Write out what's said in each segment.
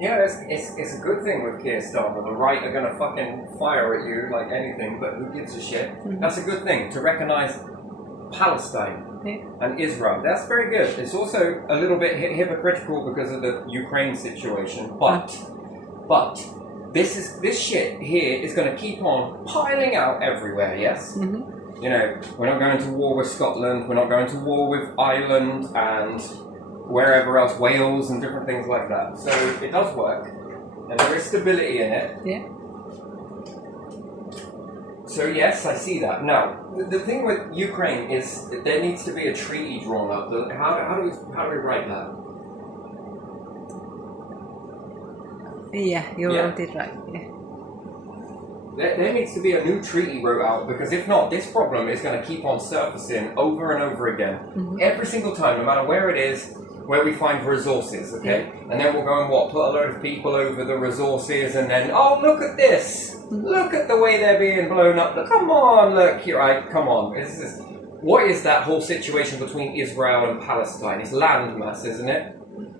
Yeah, it's a good thing with Keir Starmer. The right are going to fucking fire at you like anything, but who gives a shit? That's a good thing, to recognise Palestine and Israel. That's very good. It's also a little bit hypocritical because of the Ukraine situation, but this shit here is going to keep on piling out everywhere, yes? You know, we're not going to war with Scotland, we're not going to war with Ireland and wherever else, Wales and different things like that. So it does work, and there is stability in it. Yeah. So yes, I see that. Now, the thing with Ukraine is that there needs to be a treaty drawn up. How do we write that? Yeah, you wrote it right. Yeah. There needs to be a new treaty wrote out, because if not, this problem is going to keep on surfacing over and over again. Every single time, no matter where it is, where we find resources, okay? And then we'll go and put a load of people over the resources, and then, oh, look at this! Look at the way they're being blown up. Come on, look, come on. What is that whole situation between Israel and Palestine? It's landmass, isn't it?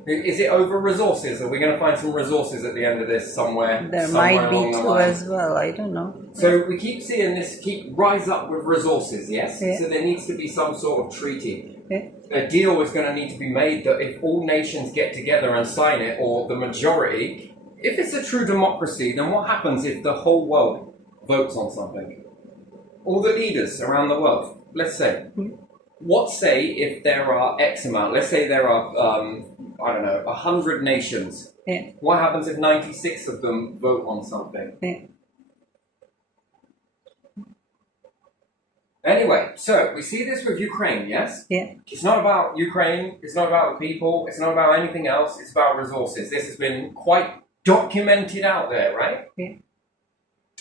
Is it over resources? Are we going to find some resources at the end of this somewhere? There might be two as well, I don't know. So we keep seeing this rise up with resources, yes? So there needs to be some sort of treaty. A deal is going to need to be made that if all nations get together and sign it, or the majority, if it's a true democracy, then what happens if the whole world votes on something? All the leaders around the world, let's say. What say if there are X amount, let's say there are, 100 nations. What happens if 96 of them vote on something? Anyway, so we see this with Ukraine, yes? It's not about Ukraine, it's not about people, it's not about anything else, it's about resources. This has been quite documented out there, right?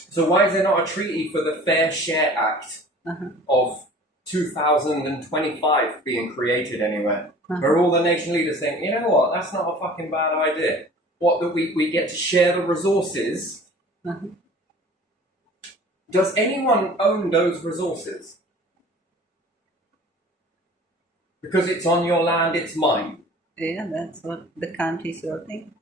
So why is there not a treaty for the Fair Share Act of 2025 being created anywhere? Where all the nation leaders think, you know what, that's not a fucking bad idea. What, that we get to share the resources? Does anyone own those resources? Because it's on your land, it's mine. Yeah, that's what the country's working.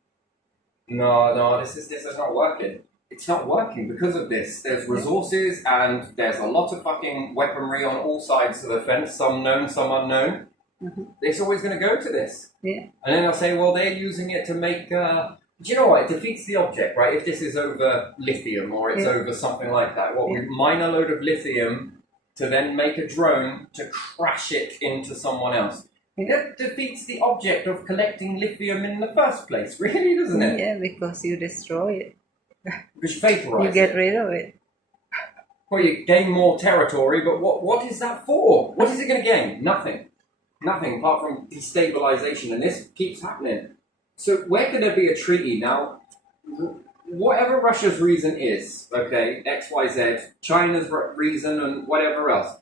No, this is not working. It's not working because of this. There's resources and there's a lot of fucking weaponry on all sides of the fence, some known, some unknown. It's always going to go to this. And then they'll say, well, they're using it to make... do you know what? It defeats the object, right? If this is over lithium or it's over something like that. We mine a load of lithium to then make a drone to crash it into someone else. That defeats the object of collecting lithium in the first place, really, doesn't it? Yeah, because you destroy it. Because you vaporize You get rid of it. Well, you gain more territory, but what is that for? What is it going to gain? Nothing. Nothing apart from destabilization, and this keeps happening. So where could there be a treaty now? Whatever Russia's reason is, okay, X, Y, Z, China's reason and whatever else.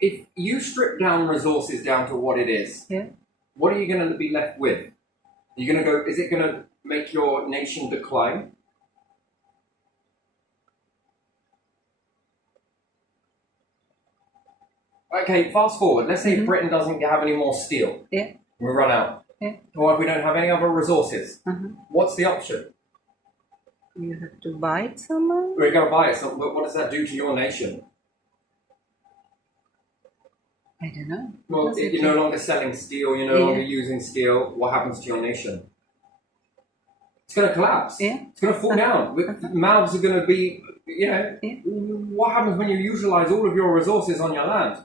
If you strip down resources down to what it is, what are you going to be left with? You're going to go, is it going to make your nation decline? Okay, fast forward. Let's say Britain doesn't have any more steel. We run out. Or if we don't have any other resources. What's the option? You have to buy it somewhere? We're going to buy it. So what does that do to your nation? I don't know. Well, you're no longer selling steel. You're no longer using steel. What happens to your nation? It's going to collapse. It's going to fall down. Mouths are going to be, what happens when you utilize all of your resources on your land?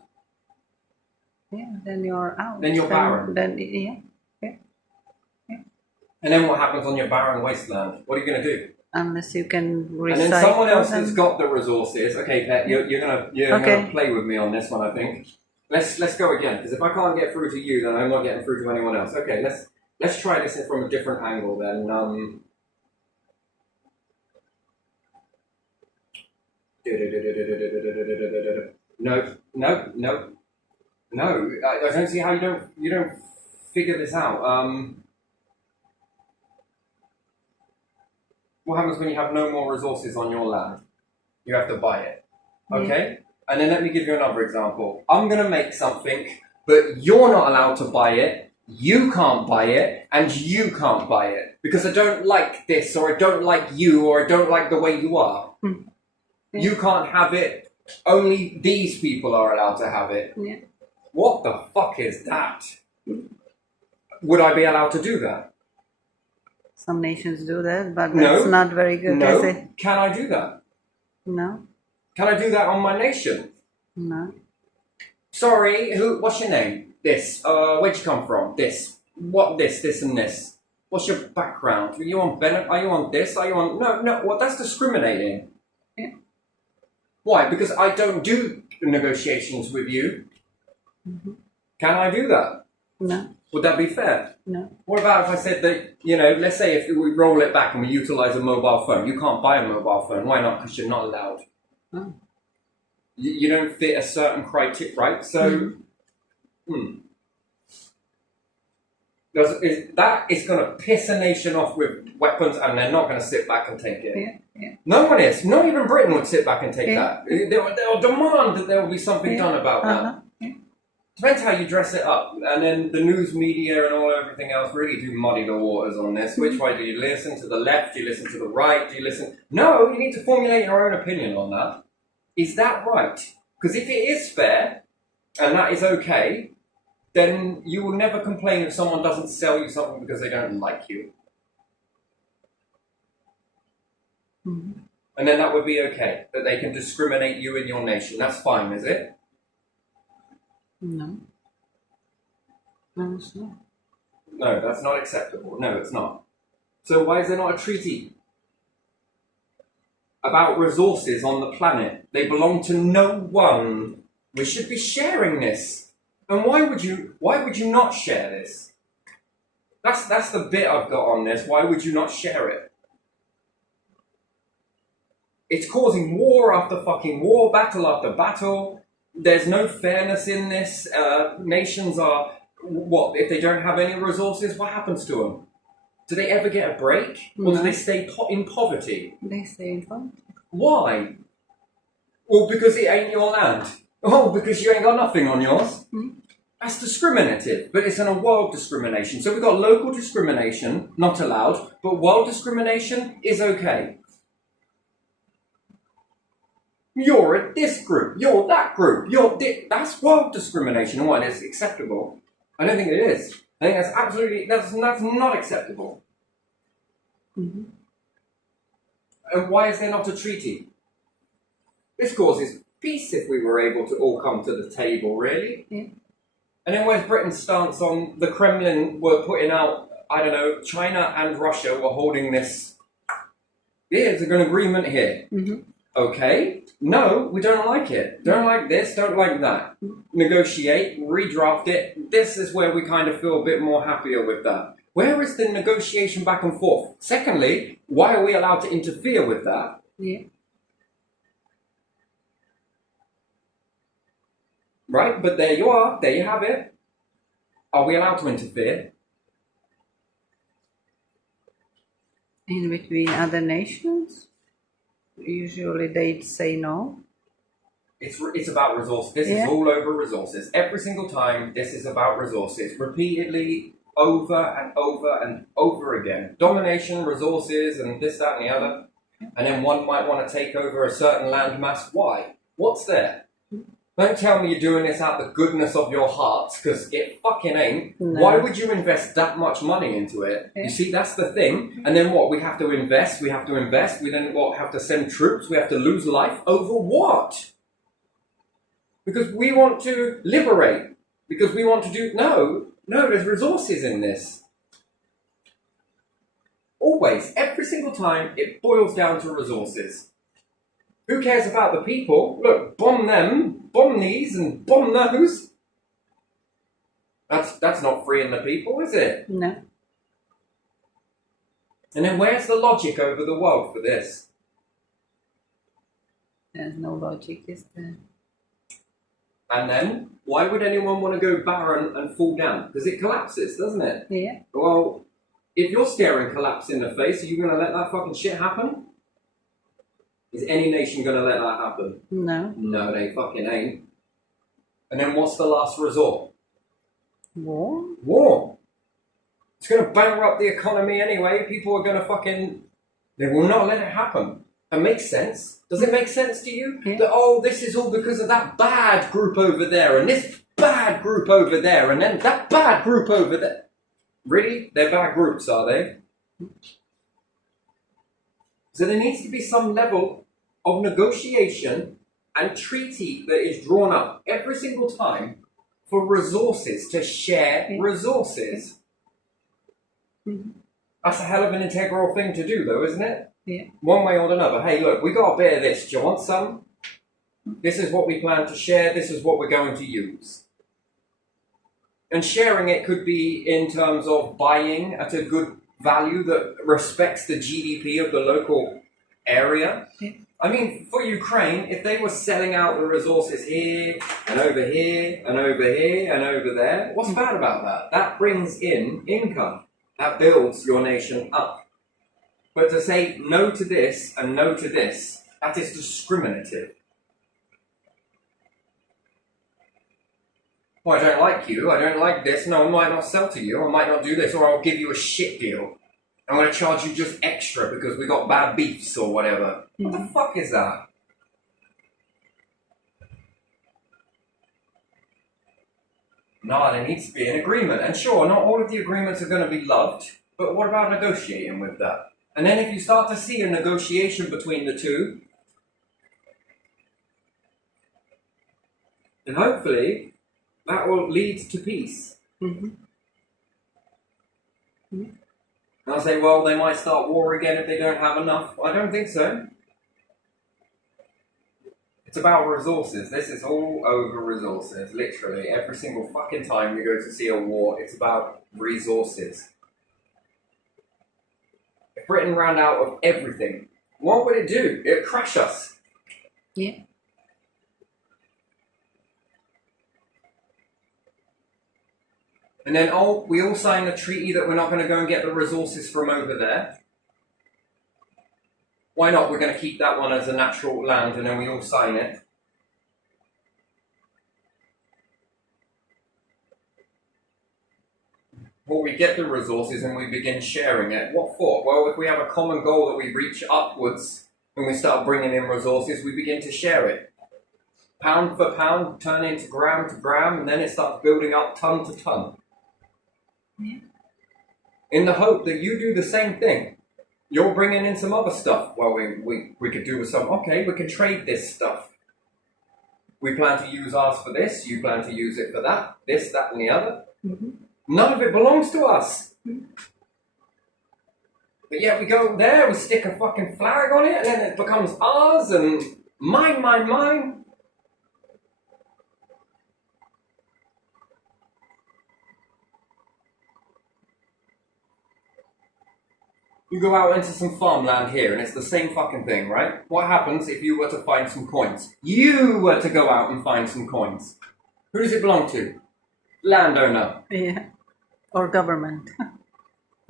Then you're out. Then you're barren. And then what happens on your barren wasteland? What are you going to do? Unless you can recycle. And then someone else has got the resources. Okay, Pet, you're gonna play with me on this one, I think. Let's go again, because if I can't get through to you, then I'm not getting through to anyone else. Okay, let's try this from a different angle then. No. I don't see how you don't figure this out. What happens when you have no more resources on your land? You have to buy it. Okay? And then let me give you another example. I'm going to make something, but you're not allowed to buy it you can't buy it, and you can't buy it because I don't like this, or I don't like you, or I don't like the way you are. Yeah. You can't have it. Only these people are allowed to have it. Yeah. What the fuck is that? Would I be allowed to do that? Some nations do that, but No. that's not very good, No. is it? Can I do that? No. Can I do that on my nation? No. Sorry, what's your name? This. Where'd you come from? This. What this, and this? What's your background? Are you on Are you on this? Are you on... No, well, that's discriminating. Yeah. Why? Because I don't do negotiations with you. Mm-hmm. Can I do that? No. Would that be fair? No. What about if I said that, let's say if we roll it back and we utilize a mobile phone, you can't buy a mobile phone. Why not? Because you're not allowed. Oh. You don't fit a certain criteria, right? So, that is going to piss a nation off with weapons, and they're not going to sit back and take it. Yeah. Yeah. No one is. Not even Britain would sit back and take Yeah. that. They'll demand that there will be something Yeah. done about Uh-huh. that. Yeah. Depends how you dress it up, and then the news media and everything else really do muddy the waters on this. Which way do you listen? To the left? Do you listen to the right? Do you listen? No, you need to formulate your own opinion on that. Is that right? Because if it is fair and that is okay, then you will never complain if someone doesn't sell you something because they don't like you, Mm-hmm. and then that would be okay. That they can discriminate you in your nation. That's fine, is it? No. No, it's not. No, that's not acceptable. No, it's not. So why is there not a treaty about resources on the planet? They belong to no one. We should be sharing this. And why would you not share this? That's the bit I've got on this. Why would you not share it? It's causing war after fucking war, battle after battle. There's no fairness in this. Nations are... What, if they don't have any resources, what happens to them? Do they ever get a break? Or do they stay in poverty? They stay in front. Why? Well, because it ain't your land. Oh, because you ain't got nothing on yours. Mm-hmm. That's discriminative, but it's in a world discrimination. So we've got local discrimination, not allowed, but world discrimination is okay. You're this group, you're that group, that's world discrimination. And why it's acceptable? I don't think it is. I think that's not acceptable. Mm-hmm. And why is there not a treaty? This causes peace if we were able to all come to the table, really. Yeah. And then where's Britain's stance on the Kremlin were putting out, I don't know, China and Russia were holding this. There's an agreement here. Mm-hmm. Okay, no, we don't like it. Don't like this, don't like that. Negotiate, redraft it. This is where we kind of feel a bit more happier with that. Where is the negotiation back and forth? Secondly, why are we allowed to interfere with that? Yeah. Right, but there you are, there you have it. Are we allowed to interfere? In between other nations? Usually they'd say no. It's about resources. This is Yeah. all over resources. Every single time, this is about resources. Repeatedly, over and over and over again. Domination, resources, and this, that, and the other. And then one might want to take over a certain landmass. Why? What's there? Don't tell me you're doing this out the goodness of your hearts, because it fucking ain't. No. Why would you invest that much money into it? Yeah. You see, that's the thing. And then what? We have to invest. We then what? Have to send troops. We have to lose life over what? Because we want to liberate. Because we want to do... No, there's resources in this. Always, every single time, it boils down to resources. Who cares about the people? Look, bomb them, bomb these, and bomb those. That's not freeing the people, is it? No. And then where's the logic over the world for this? There's no logic, is there? And then, why would anyone want to go barren and fall down? Because it collapses, doesn't it? Yeah. Well, if you're staring collapse in the face, are you going to let that fucking shit happen? Is any nation going to let that happen? No. No, they fucking ain't. And then what's the last resort? War? War. It's going to bankrupt the economy anyway. People are going to fucking... They will not let it happen. That makes sense. Does it make sense to you? Yeah. That, oh, this is all because of that bad group over there, and this bad group over there, and then that bad group over there. Really? They're bad groups, are they? So there needs to be some level of negotiation and treaty that is drawn up every single time for resources, to share resources. Mm-hmm. That's a hell of an integral thing to do, though, isn't it? Yeah. One way or another. Hey, look, we got a bit of this. Do you want some? This is what we plan to share. This is what we're going to use. And sharing it could be in terms of buying at a good value that respects the GDP of the local area. Yeah. I mean, for Ukraine, if they were selling out the resources here and over here and over here and over there, what's bad about that? That brings in income. That builds your nation up. But to say no to this and no to this, that is discriminative. Well, I don't like you, I don't like this, no, I might not sell to you, I might not do this, or I'll give you a shit deal. I'm going to charge you just extra because we got bad beefs or whatever. What the fuck is that? No, there needs to be an agreement. And sure, not all of the agreements are going to be loved, but what about negotiating with that? And then if you start to see a negotiation between the two, then hopefully that will lead to peace. Mm-hmm. Mm-hmm. And I'll say, well, they might start war again if they don't have enough. I don't think so. It's about resources. This is all over resources, literally. Every single fucking time you go to see a war, it's about resources. If Britain ran out of everything, what would it do? It would crush us. Yeah. And then, we all sign a treaty that we're not going to go and get the resources from over there. Why not? We're going to keep that one as a natural land, and then we all sign it. Or we get the resources and we begin sharing it. What for? Well, if we have a common goal that we reach upwards and we start bringing in resources, we begin to share it. Pound for pound, turn into gram to gram, and then it starts building up ton to ton. Yeah. In the hope that you do the same thing. You're bringing in some other stuff. Well, we could do with some, okay, we can trade this stuff. We plan to use ours for this, you plan to use it for that, this, that, and the other. Mm-hmm. None of it belongs to us. Mm-hmm. But yet we go there, we stick a fucking flag on it, and then it becomes ours, and mine, mine, mine. You go out into some farmland here, and it's the same fucking thing, right? What happens if you were to find some coins? You were to go out and find some coins. Who does it belong to? Landowner. Yeah. Or government.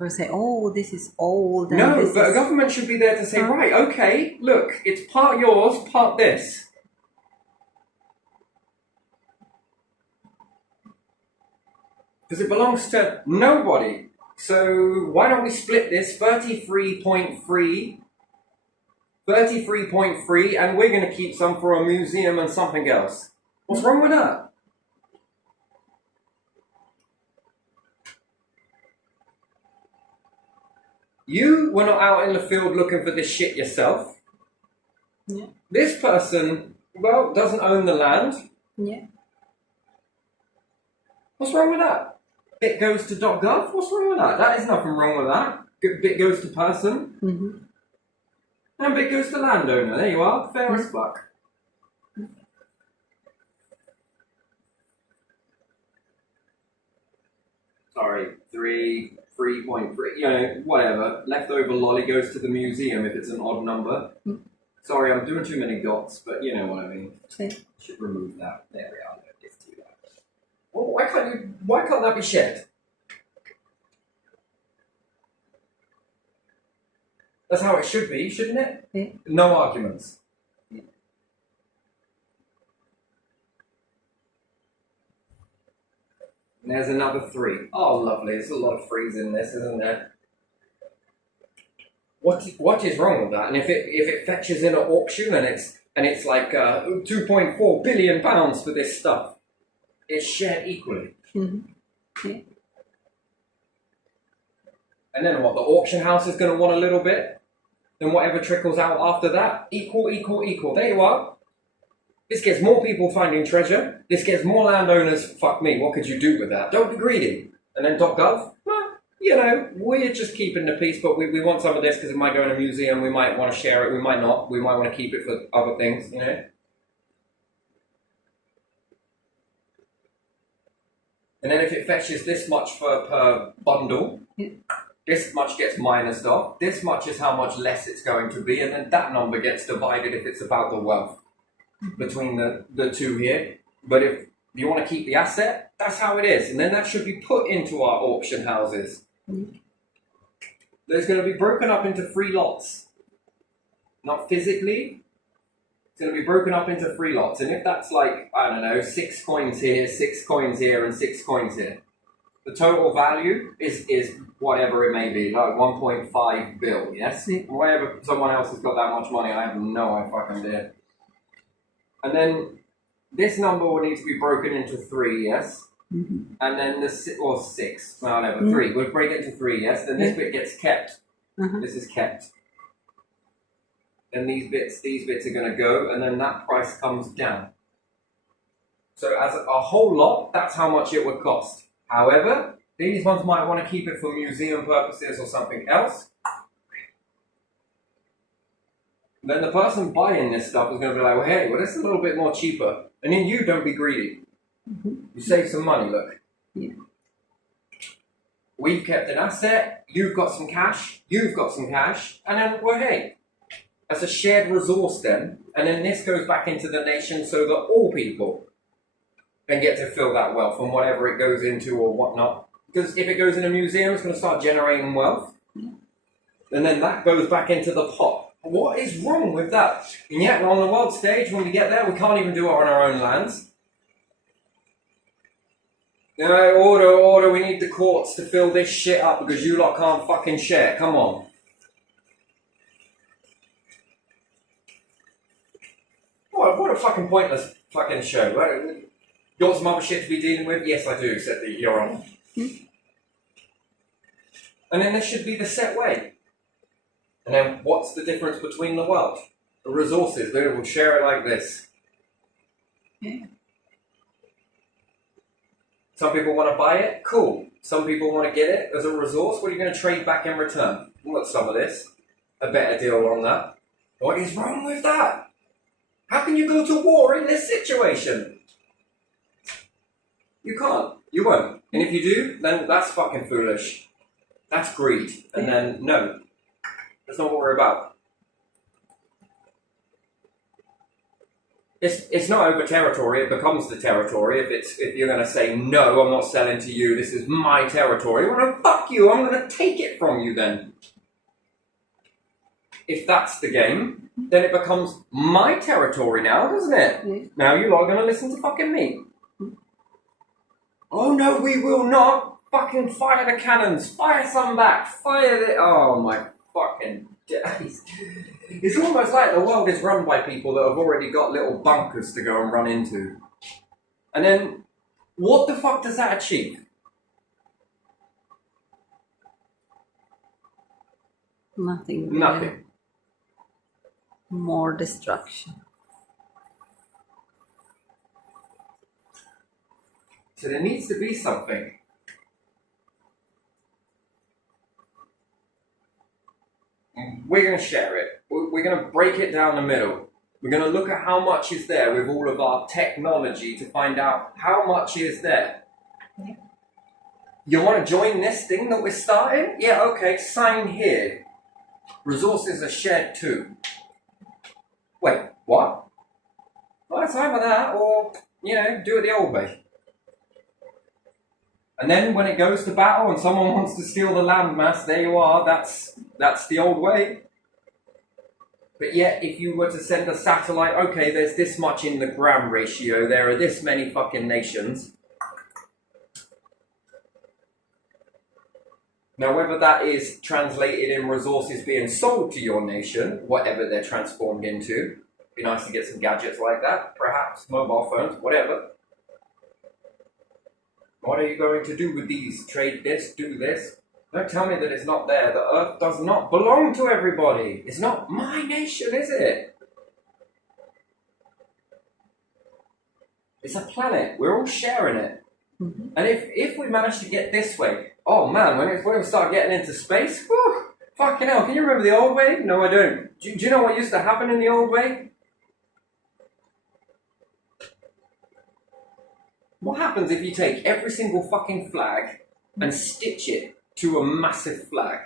Or say, oh, this is old. And No, this but a is... government should be there to say, right, okay, look, it's part yours, part this. Because it belongs to nobody. So why don't we split this 33.3, and we're going to keep some for a museum and something else. What's wrong with that? You were not out in the field looking for this shit yourself. Yeah. This person, well, doesn't own the land. Yeah. What's wrong with that? Bit goes to .gov? What's wrong with that? That is nothing wrong with that. Bit goes to person. Mm-hmm. And bit goes to landowner. There you are. Fair as fuck. Sorry, 3.3, you know, whatever. Leftover lolly goes to the museum if it's an odd number. Mm. Sorry, I'm doing too many dots, but you know what I mean. See? Should remove that. There we are. Let's do that. Well, why can't that be shared? That's how it should be, shouldn't it? Yeah. No arguments. And there's another 3. Oh, lovely. There's a lot of 3s in this, isn't there? What is wrong with that? And if it fetches in an auction and it's like 2.4 billion pounds for this stuff, it's shared equally. Mm-hmm. Yeah. And then what? The auction house is going to want a little bit. Then whatever trickles out after that, equal. There you are. This gets more people finding treasure. This gets more landowners. Fuck me. What could you do with that? Don't be greedy. And then .gov. You know, we're just keeping the peace, but we want some of this because it might go in a museum. We might want to share it. We might not. We might want to keep it for other things, you know. And then if it fetches this much per bundle, this much gets minused off. This much is how much less it's going to be. And then that number gets divided if it's about the wealth between the two here. But if you want to keep the asset, that's how it is. And then that should be put into our auction houses. There's going to be broken up into 3 lots. Not physically. It's going to be broken up into 3 lots. And if that's like, I don't know, 6 coins here, 6 coins here, and 6 coins here, the total value is whatever it may be, like 1.5 bill, yes? Whatever someone else has got that much money, I have no fucking idea. And then this number will need to be broken into 3, yes? Mm-hmm. And then the 6, whatever, 3. We'll break it into 3, yes? Then this bit gets kept. This is kept. Then these bits are going to go, and then that price comes down. So as a whole lot, that's how much it would cost. However, these ones might want to keep it for museum purposes or something else. Then the person buying this stuff is going to be like, well, hey, this is a little bit more cheaper. And then you don't be greedy. You save some money, look. Yeah. We've kept an asset, you've got some cash, and then, well, hey, that's a shared resource then, and then this goes back into the nation so that all people can get to fill that wealth from whatever it goes into or whatnot. Because if it goes in a museum, it's going to start generating wealth, and then that goes back into the pot. What is wrong with that? And yet, on the world stage, when we get there, we can't even do it on our own lands. You know, order, we need the courts to fill this shit up because you lot can't fucking share. Come on. What a fucking pointless fucking show. Right? You got some other shit to be dealing with? Yes, I do, said Your Honour. And then there should be the set way. And then what's the difference between the world? The resources, they will share it like this. Yeah. Some people want to buy it, cool. Some people want to get it as a resource. What are you going to trade back in return? We'll get some of this. A better deal on that. What is wrong with that? How can you go to war in this situation? You can't. You won't. And if you do, then that's fucking foolish. That's greed. And then, no. That's not what we're about. It's not over territory, it becomes the territory. If you're going to say, no, I'm not selling to you, this is my territory, well, fuck you, I'm going to take it from you then. If that's the game, then it becomes my territory now, doesn't it? Yeah. Now you are going to listen to fucking me. Oh no, we will not. Fucking fire the cannons, fire some back, fire the... Oh my fucking days. It's almost like the world is run by people that have already got little bunkers to go and run into. And then, what the fuck does that achieve? Nothing. Really. Nothing. More destruction. So there needs to be something. We're going to share it. We're going to break it down the middle. We're going to look at how much is there with all of our technology to find out how much is there. Yeah. You want to join this thing that we're starting? Yeah, okay, sign here. Resources are shared too. Wait, what? Well, it's either that or, do it the old way. And then when it goes to battle and someone wants to steal the landmass, there you are, that's the old way. But yet, if you were to send a satellite, okay, there's this much in the gram ratio, there are this many fucking nations. Now, whether that is translated in resources being sold to your nation, whatever they're transformed into, be nice to get some gadgets like that, perhaps, mobile phones, whatever. What are you going to do with these? Trade this, do this? Don't tell me that it's not there. The earth does not belong to everybody. It's not my nation, is it? It's a planet. We're all sharing it. Mm-hmm. And if we manage to get this way, oh man, when we start getting into space, whew, fucking hell, can you remember the old way? No, I don't. Do you know what used to happen in the old way? What happens if you take every single fucking flag and stitch it to a massive flag?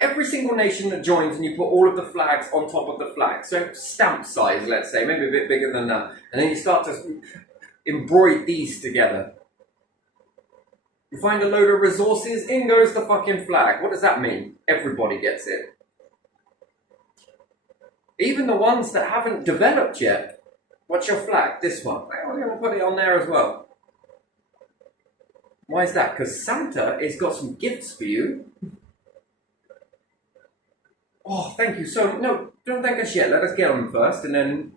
Every single nation that joins and you put all of the flags on top of the flag. So stamp size, let's say, maybe a bit bigger than that. And then you start to embroider these together. You find a load of resources, in goes the fucking flag. What does that mean? Everybody gets it. Even the ones that haven't developed yet. What's your flag? This one. We're going to put it on there as well. Why is that? Because Santa has got some gifts for you. Oh, thank you. So, no, don't thank us yet. Let us get them first, and then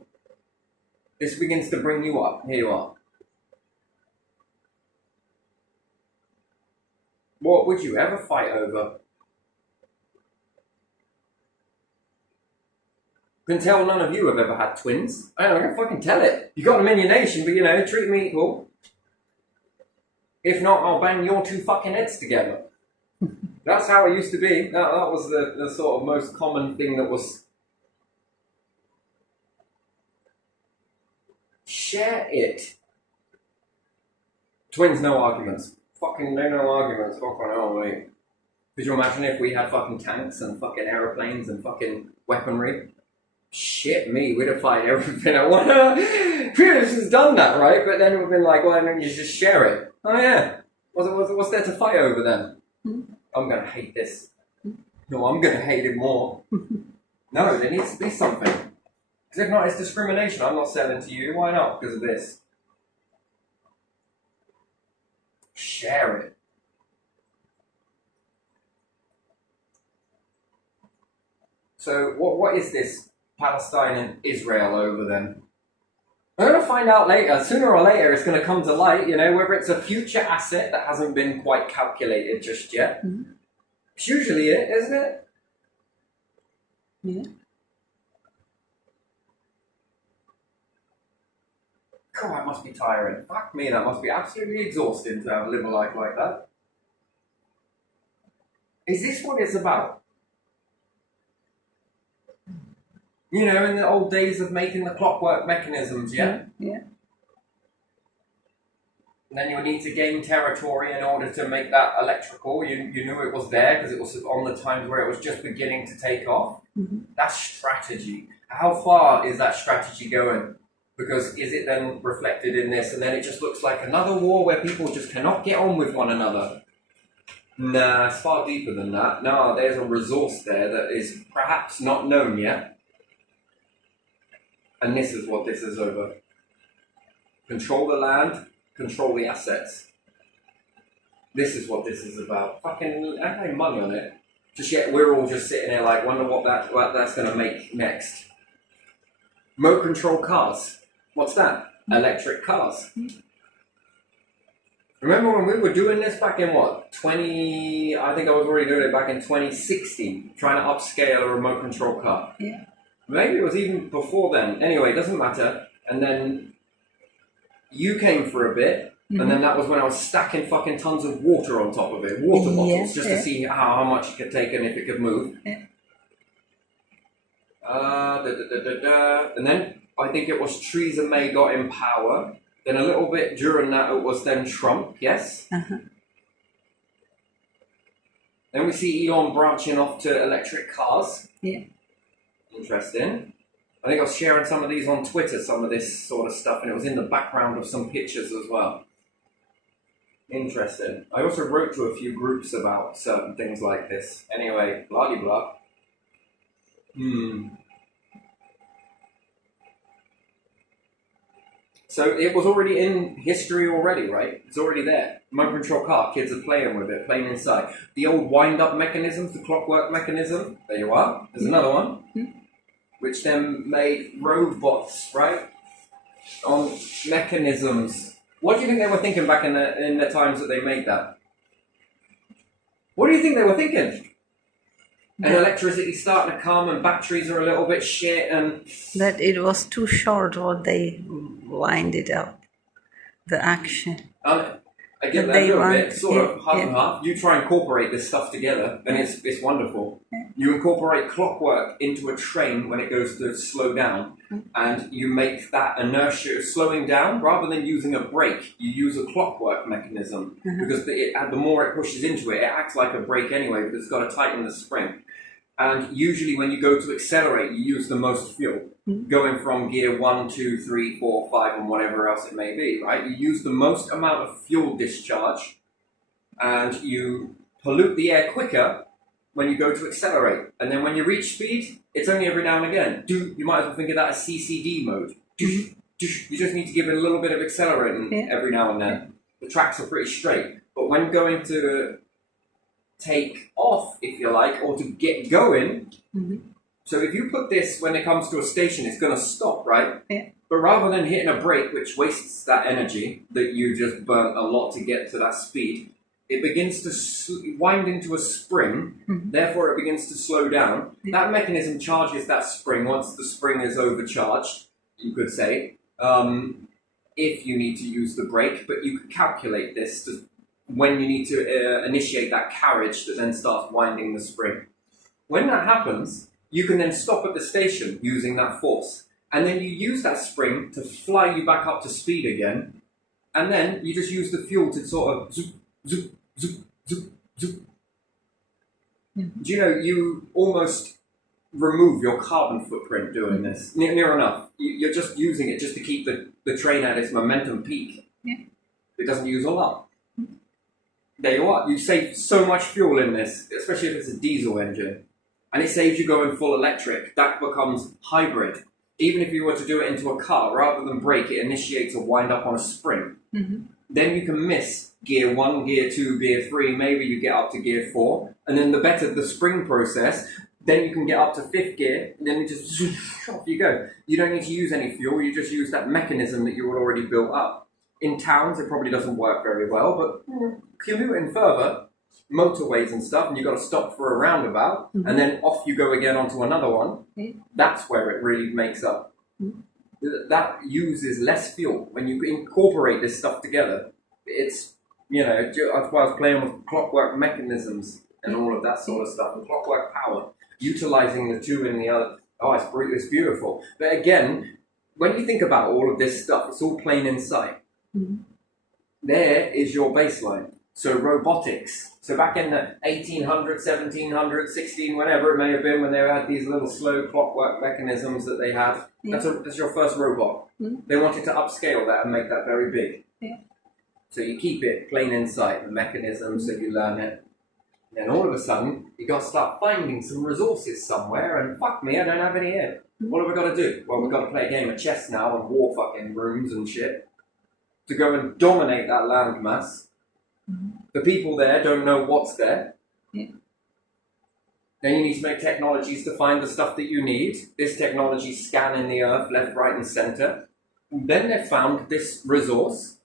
this begins to bring you up. Here you are. What would you ever fight over? Can tell none of you have ever had twins. I don't know, fucking tell it. You got them in your nation, but you know, treat them equal. If not, I'll bang your two fucking heads together. That's how it used to be. That was the sort of most common thing that was... Share it. Twins, no arguments. Fucking no arguments. Fucking hell, mate. Could you imagine if we had fucking tanks and fucking aeroplanes and fucking weaponry? Shit me, we'd have fight everything I want. We'd have just done that, right? But then we've been like, why don't you just share it? Oh yeah. What's there to fight over then? Mm-hmm. I'm gonna hate this. No, I'm gonna hate it more. No, there needs to be something. Because if not, it's discrimination. I'm not selling to you. Why not? Because of this. Share it. So, what is this Palestine and Israel over then? We're going to find out later. Sooner or later, it's going to come to light, you know, whether it's a future asset that hasn't been quite calculated just yet. Mm-hmm. It's usually it, isn't it? Yeah. God, that must be tiring. Fuck me, that must be absolutely exhausting to live a life like that. Is this what it's about? You know, in the old days of making the clockwork mechanisms, yeah? Yeah. And then you would need to gain territory in order to make that electrical. You knew it was there because it was on the times where it was just beginning to take off. Mm-hmm. That's strategy. How far is that strategy going? Because is it then reflected in this and then it just looks like another war where people just cannot get on with one another? Nah, it's far deeper than that. No, there's a resource there that is perhaps not known yet. And this is what this is over. Control the land, control the assets. This is what this is about. Fucking, I pay money on it. Just yet we're all just sitting there like, wonder what that's going to make next. Remote control cars. What's that? Electric cars. Remember when we were doing this back in what? I think I was already doing it back in 2016, trying to upscale a remote control car. Yeah. Maybe it was even before then. Anyway, it doesn't matter. And then you came for a bit, and then that was when I was stacking fucking tons of water on top of it. Water bottles, just to see how much it could take and if it could move. Yeah. And then I think it was Theresa May got in power. Then a little bit during that, it was then Trump, yes? Uh-huh. Then we see Elon branching off to electric cars. Yeah. Interesting. I think I was sharing some of these on Twitter, some of this sort of stuff, and it was in the background of some pictures as well. Interesting. I also wrote to a few groups about certain things like this. Anyway, blah-de-blah. So it was already in history already, right? It's already there. Remote control car, kids are playing with it, playing inside. The old wind-up mechanisms, the clockwork mechanism, there you are. There's another one, which then made robots, right? On mechanisms. What do you think they were thinking back in the times that they made that? What do you think they were thinking? And electricity starting to come and batteries are a little bit shit and... That it was too short what they wind it up. The action. I get that a little bit, sort of half and half. You try and incorporate this stuff together and it's wonderful. You incorporate clockwork into a train when it goes to slow down and you make that inertia slowing down rather than using a brake. You use a clockwork mechanism because the more it pushes into it, it acts like a brake anyway because it's got to tighten the spring. And usually when you go to accelerate, you use the most fuel. Going from gear 1, 2, 3, 4, 5 and whatever else it may be, right? You use the most amount of fuel discharge and you pollute the air quicker when you go to accelerate. And then when you reach speed, it's only every now and again. You might as well think of that as CCD mode. You just need to give it a little bit of accelerating every now and then. The tracks are pretty straight. But when going to take off, if you like, or to get going, so if you put this when it comes to a station, it's going to stop, right? But rather than hitting a brake, which wastes that energy that you just burnt a lot to get to that speed, it begins to wind into a spring, therefore it begins to slow down. That mechanism charges that spring once the spring is overcharged, you could say, if you need to use the brake, but you could calculate this to when you need to initiate that carriage that then starts winding the spring. When that happens, you can then stop at the station using that force. And then you use that spring to fly you back up to speed again. And then you just use the fuel to sort of zoop, zoop, zoop, zoop, zoop. Do you know, you almost remove your carbon footprint doing this. Near enough. You're just using it just to keep the train at its momentum peak. It doesn't use all up. There you are. You save so much fuel in this, especially if it's a diesel engine. And it saves you going full electric. That becomes hybrid. Even if you were to do it into a car, rather than brake, it initiates a wind up on a spring. Then you can miss gear 1, gear 2, gear 3, maybe you get up to gear 4. And then the better the spring process, then you can get up to 5th gear, and then you just, off you go. You don't need to use any fuel, you just use that mechanism that you had already built up. In towns, it probably doesn't work very well, but commuting further, motorways and stuff, and you've got to stop for a roundabout, and then off you go again onto another one, that's where it really makes up. That uses less fuel. When you incorporate this stuff together, it's, you know, that's why I was playing with clockwork mechanisms and all of that sort of stuff, and clockwork power, utilizing the two in the other. Oh, it's beautiful. But again, when you think about all of this stuff, it's all plain in sight. There is your baseline. So robotics. So back in the 1800s, 1700s, 16, whatever it may have been, when they had these little slow clockwork mechanisms that they had, that's your first robot. They wanted to upscale that and make that very big. So you keep it plain in sight, the mechanism, so you learn it. And then all of a sudden, you got to start finding some resources somewhere, and fuck me, I don't have any here. What have we got to do? Well, we've got to play a game of chess now and war fucking rooms and shit to go and dominate that landmass. The people there don't know what's there. Then you need to make technologies to find the stuff that you need. This technology scanning the earth left, right, and center. And then they've found this resource.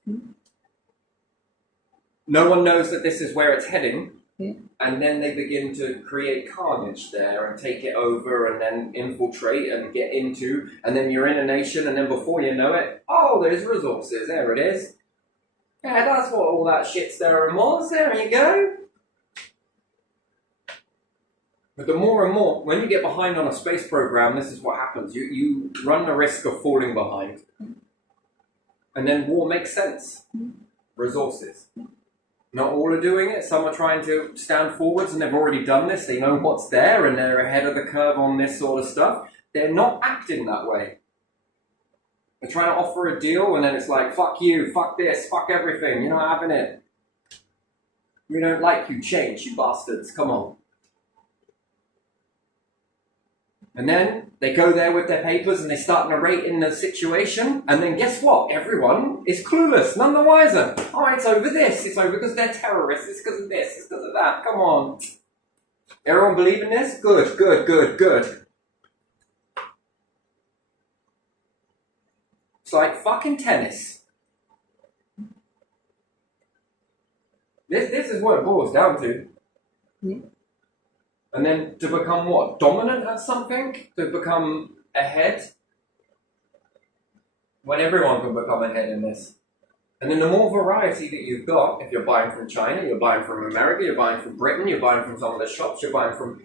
No one knows that this is where it's heading. And then they begin to create carnage there and take it over and then infiltrate and get into. And then you're in a nation, and then before you know it, oh, there's resources. There it is. Yeah, that's what all that shit's there and more. There you go. But the more and more, when you get behind on a space program, this is what happens. You run the risk of falling behind. And then war makes sense. Resources. Not all are doing it. Some are trying to stand forwards and they've already done this. They know what's there and they're ahead of the curve on this sort of stuff. They're not acting that way. They're trying to offer a deal and then it's like, fuck you, fuck this, fuck everything. You're not having it. We don't like you. Change, you bastards. Come on. And then they go there with their papers and they start narrating the situation. And then guess what? Everyone is clueless, none the wiser. Oh, it's over this. It's over because they're terrorists. It's because of this. It's because of that. Come on. Everyone believe in this? Good, good, good, good. It's like fucking tennis. This is what it boils down to. Yeah. And then to become what? Dominant at something? To become ahead? When everyone can become ahead in this. And then the more variety that you've got, if you're buying from China, you're buying from America, you're buying from Britain, you're buying from some of the shops, you're buying from...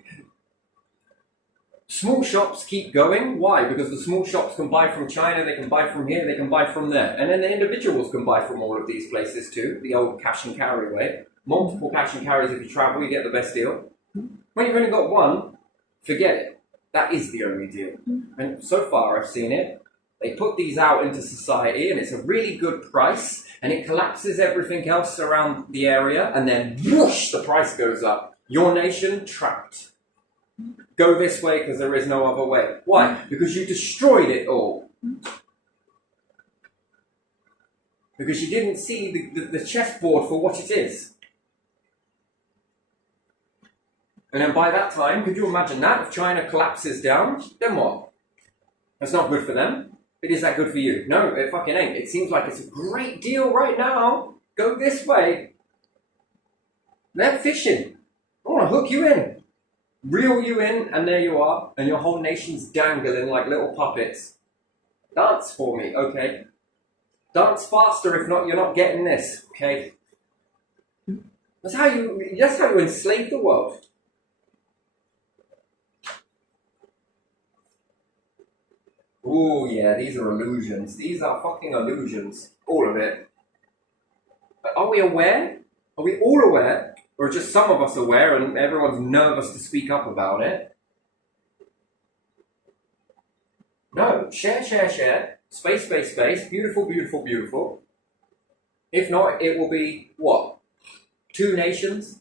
Small shops keep going. Why? Because the small shops can buy from China, they can buy from here, they can buy from there. And then the individuals can buy from all of these places too. The old cash and carry way. Multiple cash and carries. If you travel, you get the best deal. When you've only got one, forget it. That is the only deal. And so far I've seen it. They put these out into society and it's a really good price and it collapses everything else around the area and then whoosh, the price goes up. Your nation trapped. Go this way because there is no other way. Why? Because you destroyed it all. Because you didn't see the chessboard for what it is. And then by that time, could you imagine that? If China collapses down, then what? That's not good for them. But is that good for you? No, it fucking ain't. It seems like it's a great deal right now. Go this way. They're fishing. I want to hook you in. Reel you in, and there you are. And your whole nation's dangling like little puppets. Dance for me, okay? Dance faster, if not, you're not getting this, okay? That's how you enslave the world. Ooh, yeah, these are illusions. These are fucking illusions. All of it. But are we aware? Are we all aware? Or just some of us aware and everyone's nervous to speak up about it? No. Share, share, share. Space, space, space. Beautiful, beautiful, beautiful. If not, it will be, what? 2 nations?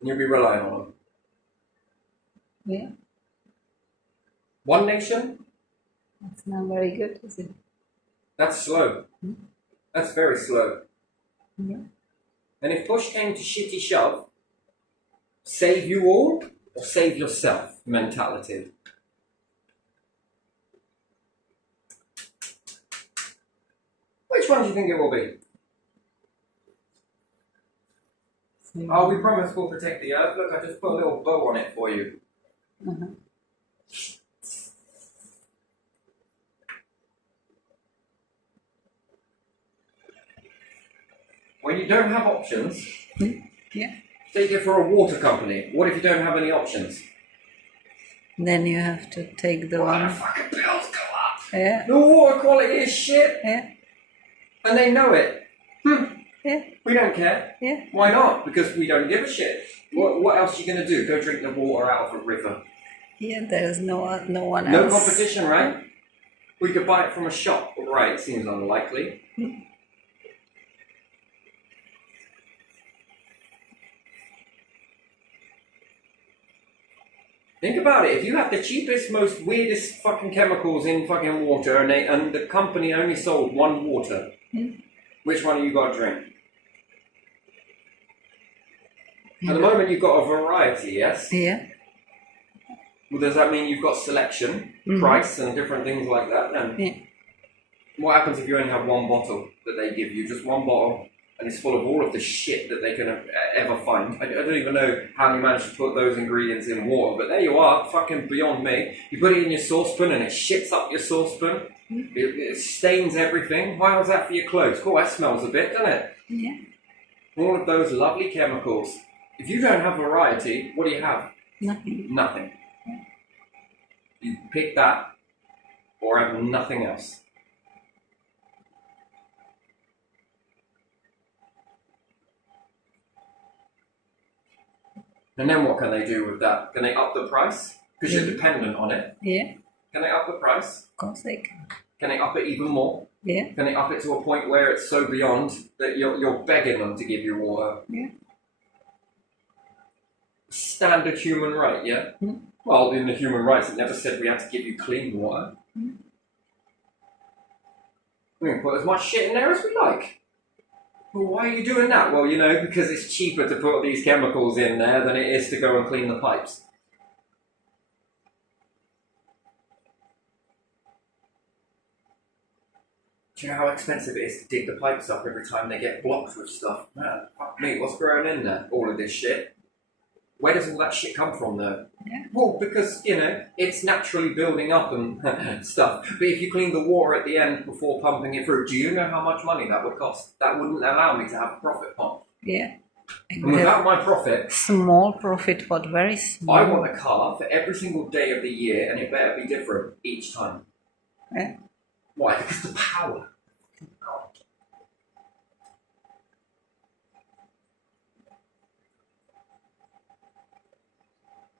And you'll be relying on them. Yeah. 1 nation? That's not very good, is it? That's slow. That's very slow. Yeah. And if push came to shitty shove, save you all or save yourself mentality. Which one do you think it will be? Oh, we promise we'll protect the earth. Look, I just put a little bow on it for you. Uh-huh. When you don't have options, Yeah. take it for a water company. What if you don't have any options? Then you have to take the The one. fucking bills go up. Yeah. The water quality is shit. Yeah. And they know it. Yeah. We don't care. Yeah. Why not? Because we don't give a shit. What else are you going to do? Go drink the water out of a river? Yeah. There's no one else. No competition, right? We could buy it from a shop. Right, it seems unlikely. Think about it. If you have the cheapest, most weirdest fucking chemicals in fucking water and the company only sold 1 water, which one have you got to drink? At the moment you've got a variety, yes? Yeah. Well, does that mean you've got selection, price and different things like that? And Yeah. what happens if you only have 1 bottle that they give you? Just 1 bottle and it's full of all of the shit that they can ever find. I don't even know how you managed to put those ingredients in water, but there you are, fucking beyond me. You put it in your saucepan and it shits up your saucepan. It stains everything. Why was that for your clothes? Cool, that smells a bit, doesn't it? Yeah. All of those lovely chemicals. If you don't have variety, what do you have? Nothing. Nothing. You pick that or have nothing else. And then what can they do with that? Can they up the price? Because you're dependent on it. Yeah. Can they up the price? Of course they can. Can they up it even more? Yeah. Can they up it to a point where it's so beyond that you're begging them to give you water? Yeah. Standard human right, yeah? Mm. Well, in the human rights, it never said we had to give you clean water. We can put as much shit in there as we like. Well, why are you doing that? Well, because it's cheaper to put these chemicals in there than it is to go and clean the pipes. Do you know how expensive it is to dig the pipes up every time they get blocked with stuff? Man, fuck me, what's growing in there? All of this shit. Where does all that shit come from, though? Yeah. Well, because, it's naturally building up and stuff. But if you clean the water at the end before pumping it through, do you know how much money that would cost? That wouldn't allow me to have a profit pump. Yeah. And without my profit... Small profit, but very small. I want a car for every single day of the year, and it better be different each time. Yeah. Why? Because the power.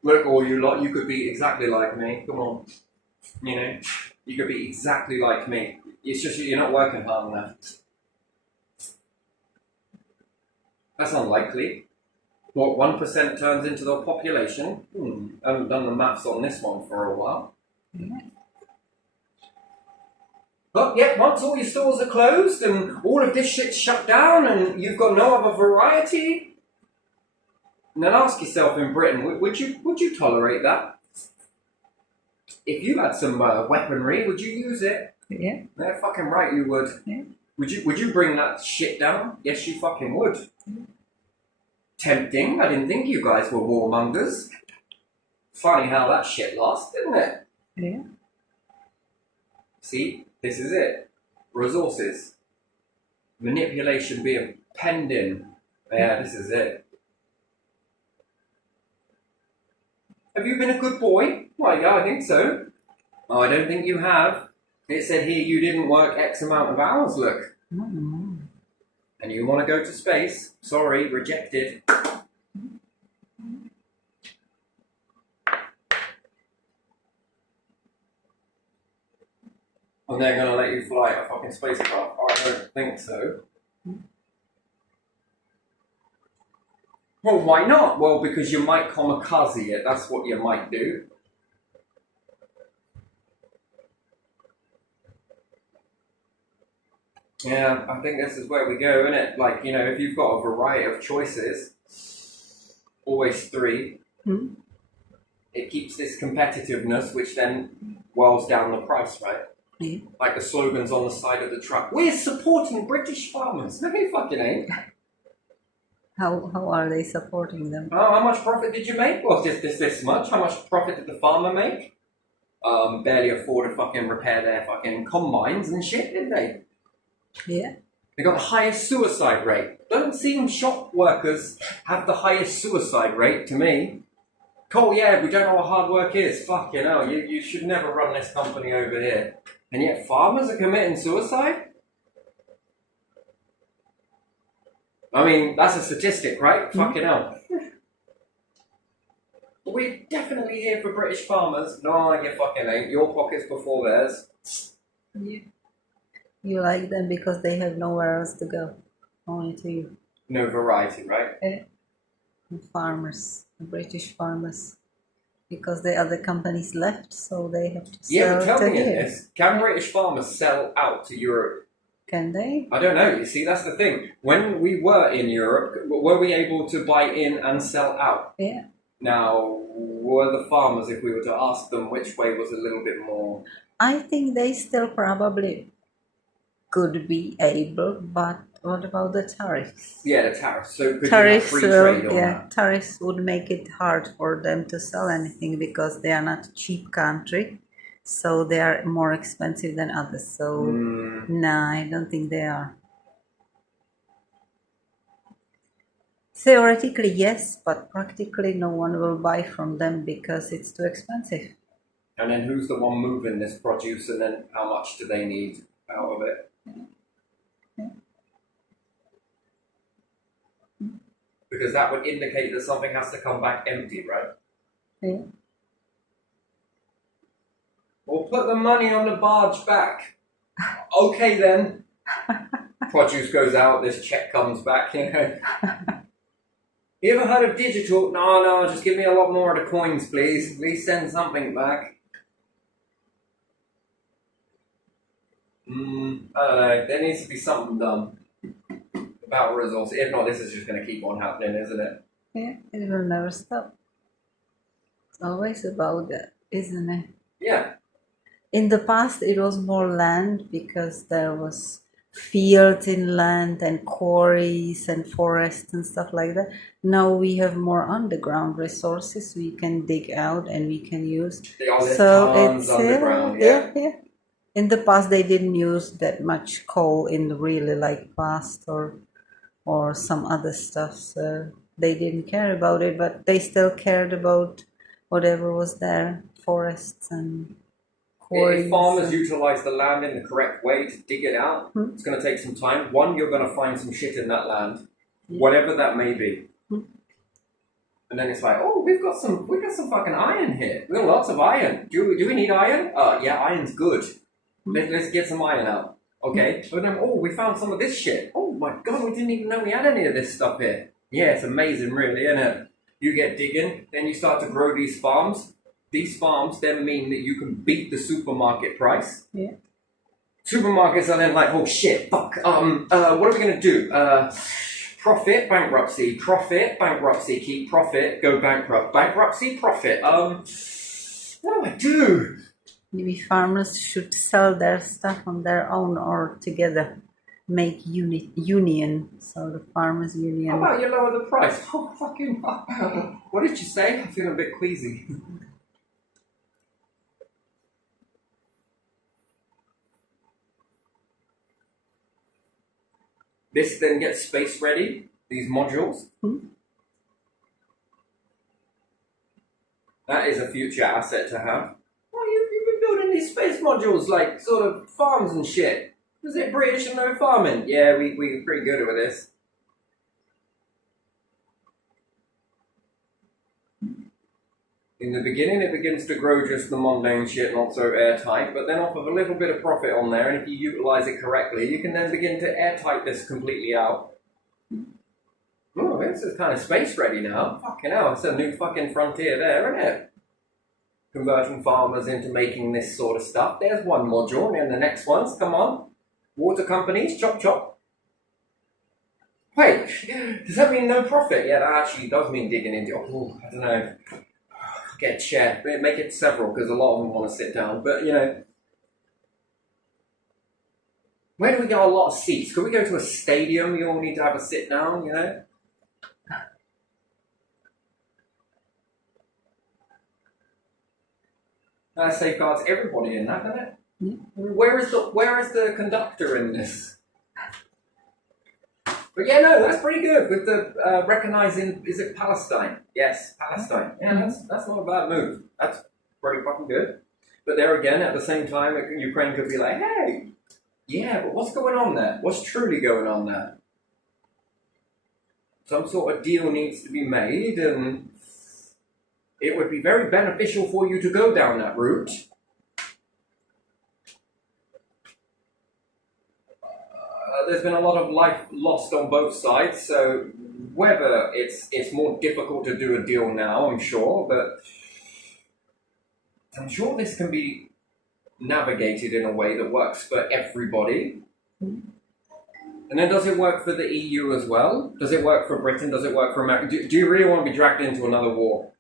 Look, all you lot, you could be exactly like me. Come on. You could be exactly like me. It's just you're not working hard enough. That's unlikely. What, 1% turns into the population? I haven't done the maths on this one for a while. Yeah. But yeah, once all your stores are closed and all of this shit's shut down and you've got no other variety, and then ask yourself in Britain, would you tolerate that? If you had some weaponry, would you use it? Yeah. Yeah, fucking right you would. Yeah. Would you bring that shit down? Yes, you fucking would. Yeah. Tempting. I didn't think you guys were warmongers. Funny how that shit lost, didn't it? Yeah. See, this is it. Resources. Manipulation being penned in. Yeah, this is it. Have you been a good boy? Well, yeah, I think so. Oh, I don't think you have. It said here you didn't work X amount of hours, look. Mm-hmm. And you want to go to space? Sorry, rejected. And they're going to let you fly a fucking spacecraft? I don't think so. Well, why not? Well, because you might kamikaze it. That's what you might do. Yeah, I think this is where we go, isn't it? Like, if you've got a variety of choices, always 3, it keeps this competitiveness, which then wells down the price, right? Yeah. Like the slogans on the side of the truck. We're supporting British farmers. No, you fucking ain't. How are they supporting them? Oh, how much profit did you make? Well, just this much. How much profit did the farmer make? Barely afford to fucking repair their fucking combines and shit, did they? Yeah. They got the highest suicide rate. Don't seem shop workers have the highest suicide rate to me. Cool, yeah, we don't know what hard work is. Fucking hell, you should never run this company over here. And yet farmers are committing suicide? I mean, that's a statistic, right? Fucking hell. We're definitely here for British farmers. No, you fucking ain't. Your pockets before theirs. Yeah. You like them because they have nowhere else to go. Only to you. No variety, right? Farmers, British farmers. Because the other companies left, so they have to sell Yeah, but tell to me here. this. Can British farmers sell out to Europe? Can they? I don't know. You see, that's the thing. When we were in Europe, were we able to buy in and sell out? Yeah. Now, were the farmers, if we were to ask them which way was a little bit more... I think they still probably could be able, but what about the tariffs? Yeah, the tariffs. So could you have Tariffs, free trade on that? tariffs would make it hard for them to sell anything because they are not a cheap country, so they are more expensive than others. So, nah, I don't think they are. Theoretically, yes, but practically no one will buy from them because it's too expensive. And then who's the one moving this produce, and then how much do they need out of it? Yeah. Because that would indicate that something has to come back empty, right? Yeah. Well, put the money on the barge back. Okay, then. Produce goes out, this check comes back, You ever heard of digital? No, just give me a lot more of the coins, please. Please send something back. I don't know. There needs to be something done about resources. If not, this is just going to keep on happening, isn't it? Yeah, it will never stop. It's always about that, isn't it? Yeah. In the past, it was more land because there was fields in land and quarries and forests and stuff like that. Now we have more underground resources we can dig out and we can use. There's So tons it's underground, yeah. In the past, they didn't use that much coal in the really like past or some other stuff, so they didn't care about it, but they still cared about whatever was there, forests and quarries. If farmers utilize the land in the correct way to dig it out, it's going to take some time. One, you're going to find some shit in that land, whatever that may be. And then it's like, oh, we've got some fucking iron here. We've got lots of iron. Do we need iron? Yeah, iron's good. Let's get some iron out. Okay. But then, oh, we found some of this shit. Oh my god, we didn't even know we had any of this stuff here. Yeah, it's amazing, really, isn't it? You get digging, then you start to grow these farms. These farms then mean that you can beat the supermarket price. Yeah. Supermarkets are then like, oh shit, fuck. What are we gonna do? Profit, bankruptcy, keep profit, go bankrupt, bankruptcy, profit. What do I do? Maybe farmers should sell their stuff on their own or together. Make union, so the farmers union. How about you lower the price? Oh, fucking. What did you say? I feel a bit queasy. This then gets space ready, these modules. That is a future asset to have. Oh, you've been building these space modules like sort of farms and shit. Is it British and no farming? Yeah, we're pretty good with this. In the beginning, it begins to grow just the mundane shit, not so airtight, but then off of a little bit of profit on there, and if you utilize it correctly, you can then begin to airtight this completely out. Oh, this is kind of space ready now. Fucking hell, it's a new fucking frontier there, isn't it? Converting farmers into making this sort of stuff. There's one module, and the next one's, come on. Water companies, chop chop. Wait, does that mean no profit? Yeah, that actually does mean digging into, oh, I don't know. Get a chair, make it several, because a lot of them want to sit down, but you know. Where do we get a lot of seats? Could we go to a stadium? You all need to have a sit down, you know? That safeguards everybody in that, doesn't it? Yeah. Where is the conductor in this? But yeah, no, that's pretty good with the recognizing. Is it Palestine? Yes, Palestine. Yeah, that's not a bad move. That's pretty fucking good. But there again, at the same time, Ukraine could be like, hey, yeah, but what's going on there? What's truly going on there? Some sort of deal needs to be made, and it would be very beneficial for you to go down that route. There's been a lot of life lost on both sides, so whether it's more difficult to do a deal now, I'm sure, but I'm sure this can be navigated in a way that works for everybody. And then does it work for the EU as well? Does it work for Britain? Does it work for America? Do you really want to be dragged into another war?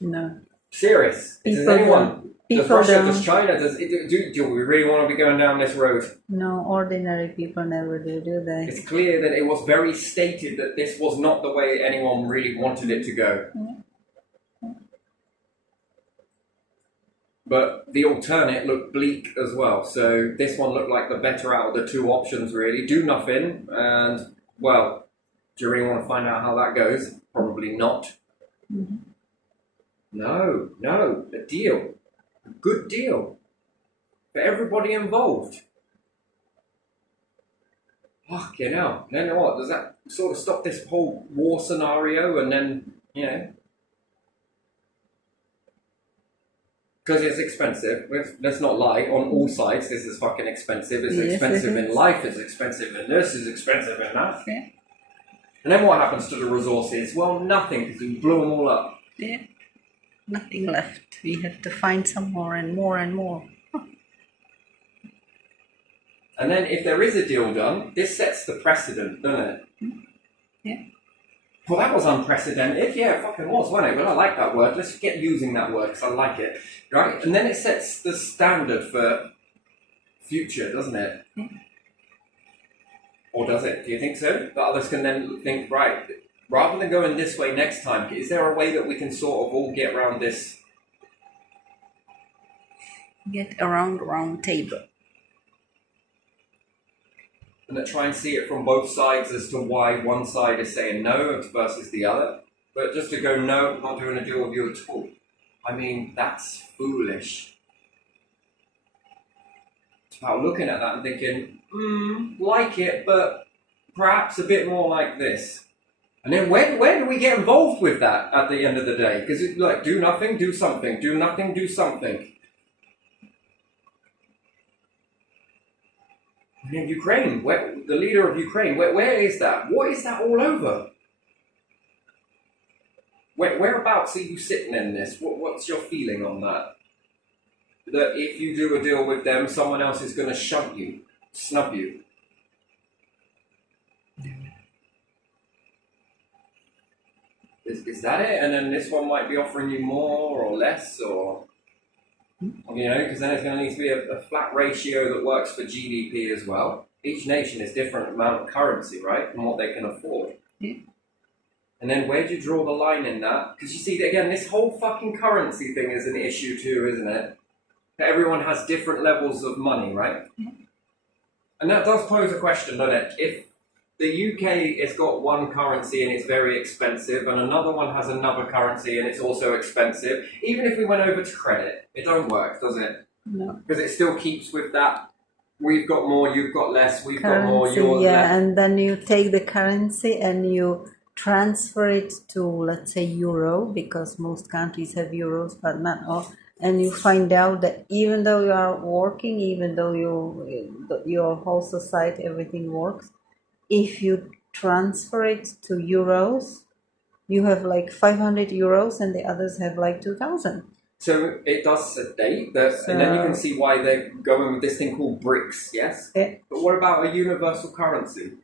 No. Serious? Does anyone? Does Russia? Does China? Do we really want to be going down this road? No, ordinary people never do they? It's clear that it was very stated that this was not the way anyone really wanted it to go. Yeah. But the alternate looked bleak as well. So this one looked like the better out of the two options, really. Do nothing, and, well, do you really want to find out how that goes? Probably not. Mm-hmm. No, a deal. A good deal. For everybody involved. Fucking hell. Then what? Does that sort of stop this whole war scenario and then, you know? Because it's expensive. Let's not lie. On all sides, this is fucking expensive. It's expensive in life. It's expensive in this. It's expensive in that. Yeah. And then what happens to the resources? Well, nothing, because we blew them all up. Yeah, nothing left. We have to find some more and more and more. And then if there is a deal done, this sets the precedent, doesn't it? Yeah. Well, that was unprecedented. Yeah, it fucking was, wasn't it? But I like that word. Let's get using that word because I like it. Right? And then it sets the standard for future, doesn't it? Or does it? Do you think so? That others can then think, right, rather than going this way next time, is there a way that we can sort of all get around this? Get around round table. And that try and see it from both sides as to why one side is saying no versus the other. But just to go, no, I'm not doing a deal with you at all. I mean, that's foolish. It's about looking at that and thinking, like it, but perhaps a bit more like this. And then when do we get involved with that at the end of the day? Because it's like, do nothing, do something. Do nothing, do something. In Ukraine, the leader of Ukraine, where is that? What is that all over? Whereabouts are you sitting in this? What's your feeling on that? That if you do a deal with them, someone else is going to shunt you, snub you. Is that it? And then this one might be offering you more or less, or... You know, because then it's going to need to be a flat ratio that works for GDP as well. Each nation is different amount of currency, right, and what they can afford. Yeah. And then where do you draw the line in that? Because you see, again, this whole fucking currency thing is an issue too, isn't it? Everyone has different levels of money, right? Yeah. And that does pose a question, doesn't it? If the UK has got one currency and it's very expensive, and another one has another currency and it's also expensive. Even if we went over to credit, it don't work, does it? No. Because it still keeps with that, we've got more, you've got less, we've Currency, got more, yours less. And then you take the currency and you transfer it to, let's say, euro, because most countries have euros, but not all. And you find out that even though you are working, even though your whole society, everything works, if you transfer it to euros, you have like 500 euros and the others have like 2,000. So it does sedate that, and then you can see why they're going with this thing called BRICS, yes? Yeah. But what about a universal currency?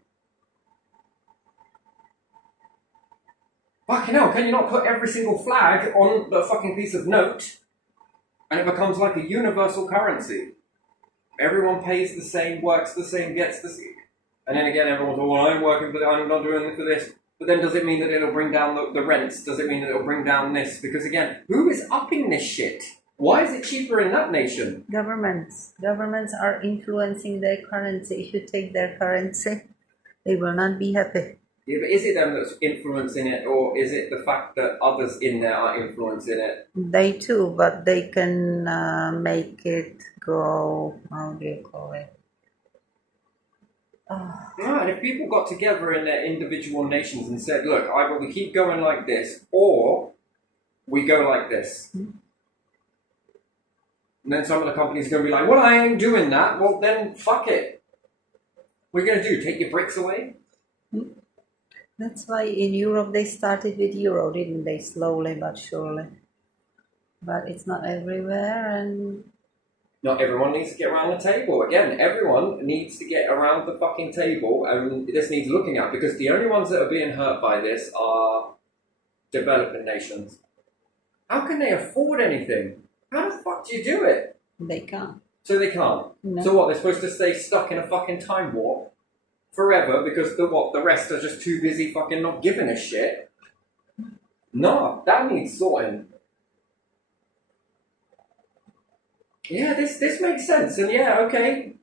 Fucking hell, can you not put every single flag on the fucking piece of note and it becomes like a universal currency? Everyone pays the same, works the same, gets the same. And then again, everyone's like, well, I'm working for that, I'm not doing it for this. But then does it mean that it'll bring down the rents? Does it mean that it'll bring down this? Because again, who is upping this shit? Why is it cheaper in that nation? Governments are influencing their currency. If you take their currency, they will not be happy. Yeah, but is it them that's influencing it, or is it the fact that others in there are influencing it? They too, but they can make it go, how do you call it? Right, if people got together in their individual nations and said, look, either we keep going like this, or we go like this. And then some of the companies are going to be like, well, I ain't doing that. Well, then fuck it. What are you going to do, take your bricks away? That's why in Europe they started with euro, didn't they? Slowly but surely. But it's not everywhere, and not everyone needs to get around the table. Again, everyone needs to get around the fucking table, and this needs looking at, because the only ones that are being hurt by this are developing nations. How can they afford anything? How the fuck do you do it? they can't. So they can't. No. So what, they're supposed to stay stuck in a fucking time warp forever because the rest are just too busy fucking not giving a shit? No, that needs sorting. Yeah, this makes sense. And yeah, okay,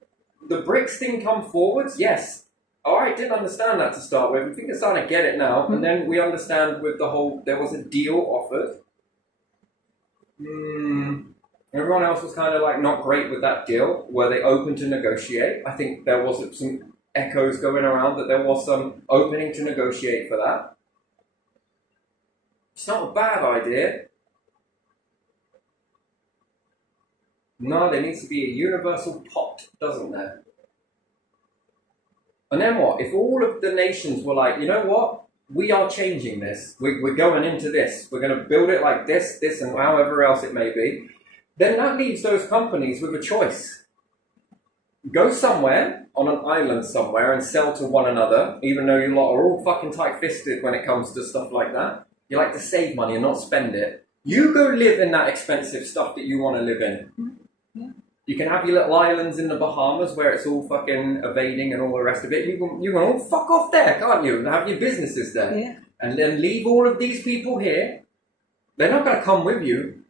the BRICS thing come forwards, yes. Alright, didn't understand that to start with. I think I'm starting to get it now. And then we understand with the whole, there was a deal offered. Everyone else was kind of like not great with that deal. Were they open to negotiate? I think there was some echoes going around that there was some opening to negotiate for that. It's not a bad idea. No, there needs to be a universal pot, doesn't there? And then what? If all of the nations were like, you know what? we are changing this. We're going into this. We're going to build it like this, and however else it may be. Then that leaves those companies with a choice. Go somewhere, on an island somewhere, and sell to one another, even though you lot are all fucking tight-fisted when it comes to stuff like that. You like to save money and not spend it. You go live in that expensive stuff that you want to live in. Yeah. You can have your little islands in the Bahamas where it's all fucking evading and all the rest of it. You can all fuck off there, can't you? And have your businesses there. Yeah. And then leave all of these people here. They're not going to come with you.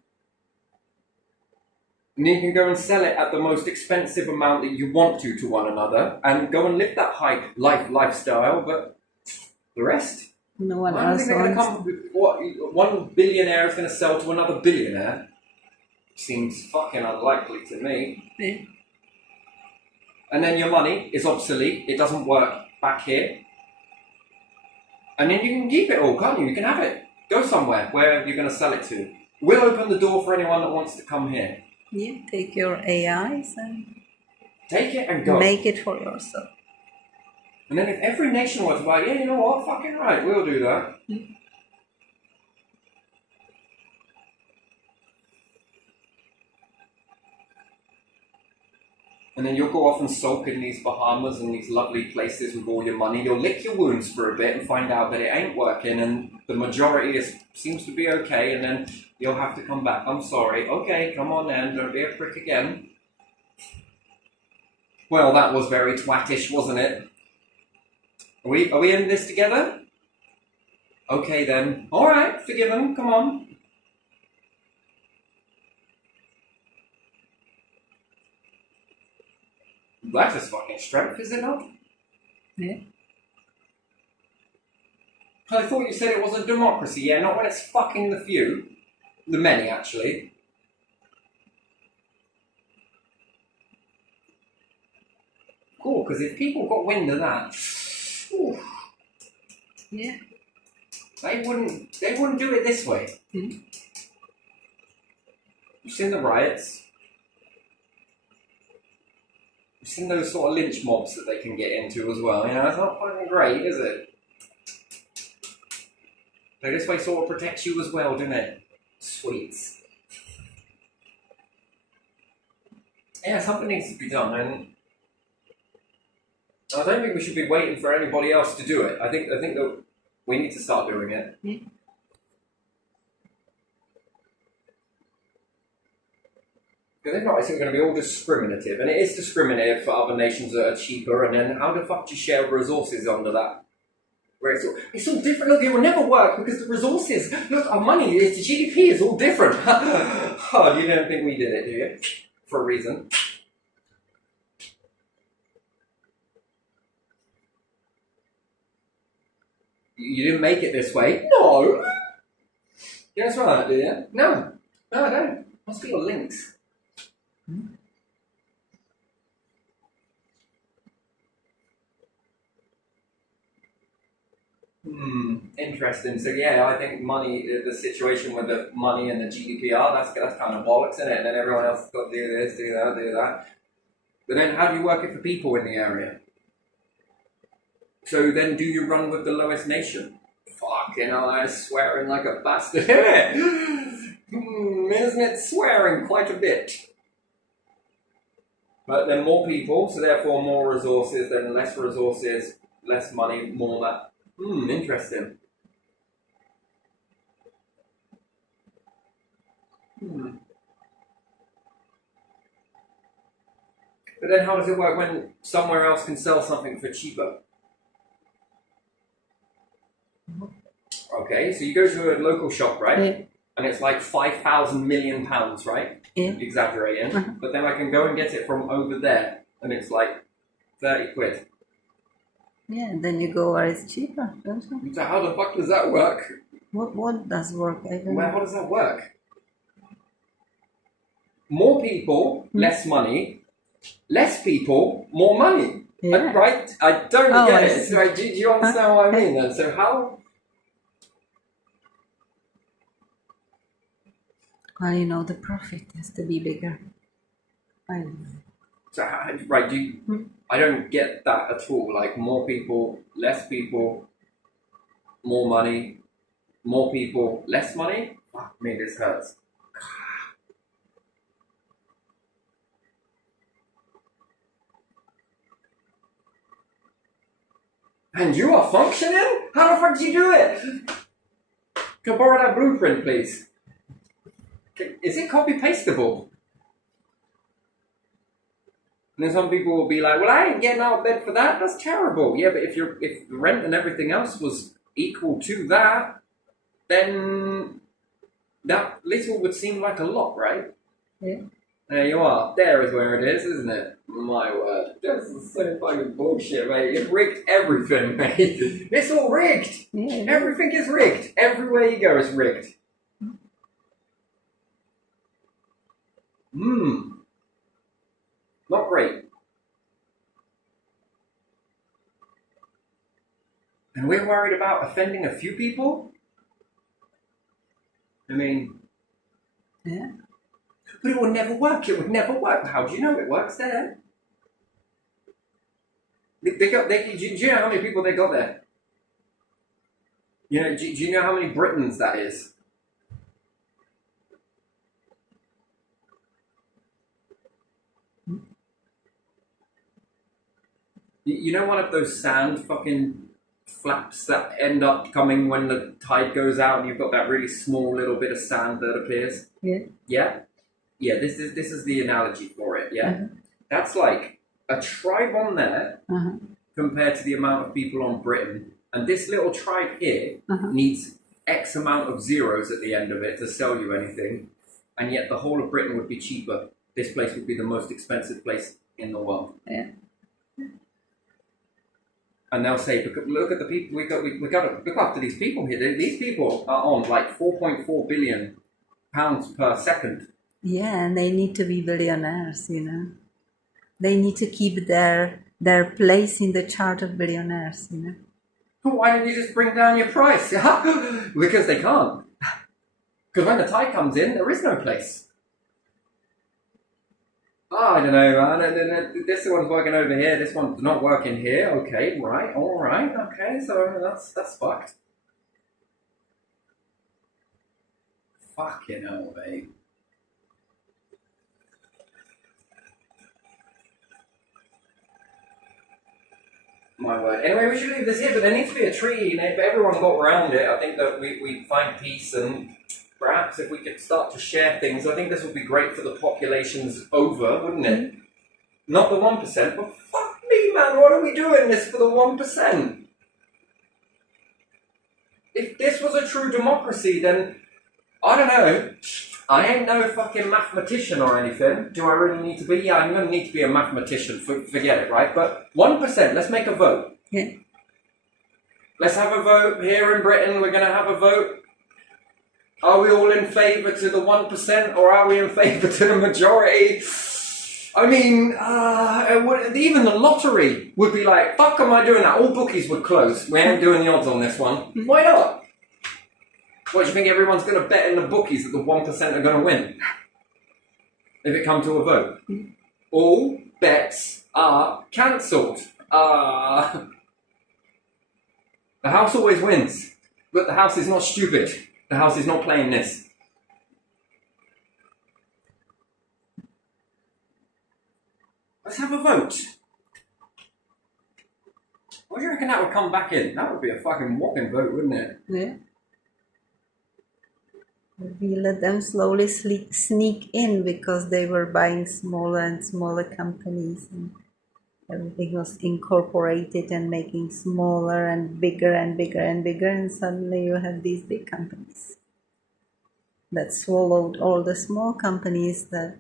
And you can go and sell it at the most expensive amount that you want to one another and go and live that high lifestyle. But the rest, No one I don't else think they're going to wants. come with what one billionaire is going to sell to another billionaire. Seems fucking unlikely to me. Yeah. And then your money is obsolete. It doesn't work back here. And then you can keep it all, can't you? You can have it. Go somewhere where you're going to sell it to. We'll open the door for anyone that wants to come here. Yeah, take your AIs and Take it and go. make it for yourself. And then if every nation was like, yeah, you know what, fucking right, we'll do that. And then you'll go off and sulk in these Bahamas and these lovely places with all your money. You'll lick your wounds for a bit and find out that it ain't working and the majority seems to be okay, and then you'll have to come back. I'm sorry. Okay, come on then, don't be a prick again. Well, that was very twattish, wasn't it? Are we in this together? Okay then. Alright, forgive him, come on. That's just fucking strength, is it not? Yeah. I thought you said it wasn't democracy. Yeah, not when it's fucking the few. The many, actually. Cool, because if people got wind of that, ooh, Yeah. they wouldn't do it this way. Mm-hmm. You've seen the riots. You've seen those sort of lynch mobs that they can get into as well. You know, it's not fucking great, is it? So this way sort of protects you as well, doesn't it? Sweets. Yeah, something needs to be done, and I don't think we should be waiting for anybody else to do it. I think that we need to start doing it. Yeah. Because if not, it's going to be all discriminative, and it is discriminative for other nations that are cheaper. And then how the fuck do you share resources under that? Where it's all different. Look, it will never work because the resources. Look, our money, the GDP is all different. Oh, you don't think we did it, do you? For a reason. You didn't make it this way. No. You don't smell that, do you? No. No, I don't. Must be your links. Interesting. So yeah, I think money, the situation with the money and the GDPR, that's kind of bollocks, isn't it? And then everyone else has got to do this, do that, do that. But then how do you work it for people in the area? So then do you run with the lowest nation? Fucking hell, I'm swearing like a bastard. Isn't it swearing quite a bit? But then more people, so therefore more resources, then less resources, less money, more that. Interesting. But then how does it work when somewhere else can sell something for cheaper? Okay, so you go to a local shop, right? Yeah. And it's like 5,000 million pounds, right? Yeah. Exaggerating. But then I can go and get it from over there, and it's like 30 quid. Yeah, and then you go where it's cheaper, don't you? So how the fuck does that work? What does work? I don't Well, know. how does that work? More people, less money. Less people, more money. Yeah. Right? I don't Oh, get I it. see. So, do you understand what I mean then? So how... Well, you know, the profit has to be bigger. I don't know. So, right, do you... I don't get that at all. Like, more people, less people. more money, more people, less money. Fuck me, this hurts. And you are functioning? How the fuck did you do it? Can I borrow that blueprint, please? Is it copy pastable? And then some people will be like, "Well, I ain't getting out of bed for that. That's terrible." Yeah, but if the rent and everything else was equal to that, then that little would seem like a lot, right? Yeah. There you are. There is where it is, isn't it? My word. This is so fucking bullshit, mate. You've rigged everything, mate. It's all rigged. Yeah. Everything is rigged. Everywhere you go is rigged. Not great. And we're worried about offending a few people? I mean... Yeah. But it would never work. It would never work. How do you know it works there? Do you know how many people they got there? You know, do you know how many Britons that is? You know one of those sand fucking flaps that end up coming when the tide goes out and you've got that really small little bit of sand that appears? Yeah. Yeah? Yeah, this is the analogy for it, yeah? Mm-hmm. That's like a tribe on there Uh-huh. compared to the amount of people on Britain. And this little tribe here needs X amount of zeros at the end of it to sell you anything. And yet the whole of Britain would be cheaper. This place would be the most expensive place in the world. Yeah. And they'll say, look at the people, we got to look after these people here. These people are on like 4.4 billion pounds per second. Yeah, and they need to be billionaires, you know. They need to keep their place in the chart of billionaires, you know. Why don't you just bring down your price? Because they can't. Because when the tide comes in, there is no place. Oh, I don't know, man. This one's working over here. This one's not working here. Okay, right, all right. Okay, so that's fucked. Fucking hell, babe. My word. Anyway, we should leave this here, but there needs to be a treaty, and if everyone got around it, I think that we'd find peace, and perhaps if we could start to share things, I think this would be great for the populations over, wouldn't it? Not the 1%, but fuck me, man, what are we doing this for the 1%? If this was a true democracy, then, I don't know, I ain't no fucking mathematician or anything. Do I really need to be? Yeah, I'm going to need to be a mathematician. Forget it, right? But 1%, let's make a vote. Yeah. Let's have a vote here in Britain. We're going to have a vote. Are we all in favour to the 1% or are we in favour to the majority? I mean, even the lottery would be like, fuck am I doing that? All bookies would close. We ain't doing the odds on this one. Why not? What, do you think everyone's going to bet in the bookies that the 1% are going to win? If it comes to a vote. All bets are cancelled. The house always wins. But the house is not stupid. The house is not playing this. Let's have a vote. What do you reckon that would come back in? That would be a fucking whopping vote, wouldn't it? Yeah. We let them slowly sneak in because they were buying smaller and smaller companies, and everything was incorporated and making smaller and bigger and bigger and bigger, and suddenly you have these big companies that swallowed all the small companies that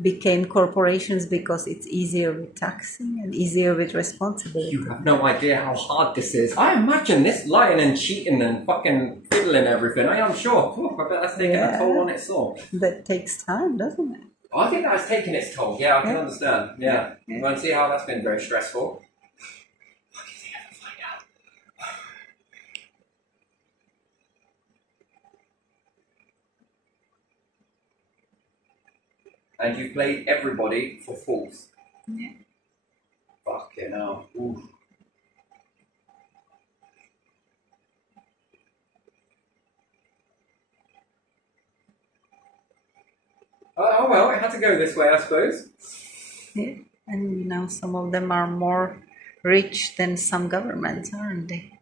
became corporations because it's easier with taxing and easier with responsibility. You have no idea how hard this is. I imagine this lying and cheating and fucking fiddling everything. I am sure. I bet that's taking a toll on its soul. That takes time, doesn't it? I think that's taking its toll. Yeah, I can understand. Yeah. You want to see how that's been very stressful? What do you think I can find out? And you've played everybody for fools. Yeah. Fucking hell. Oof. Oh well, it had to go this way, I suppose. Yeah. And you know, some of them are more rich than some governments, aren't they?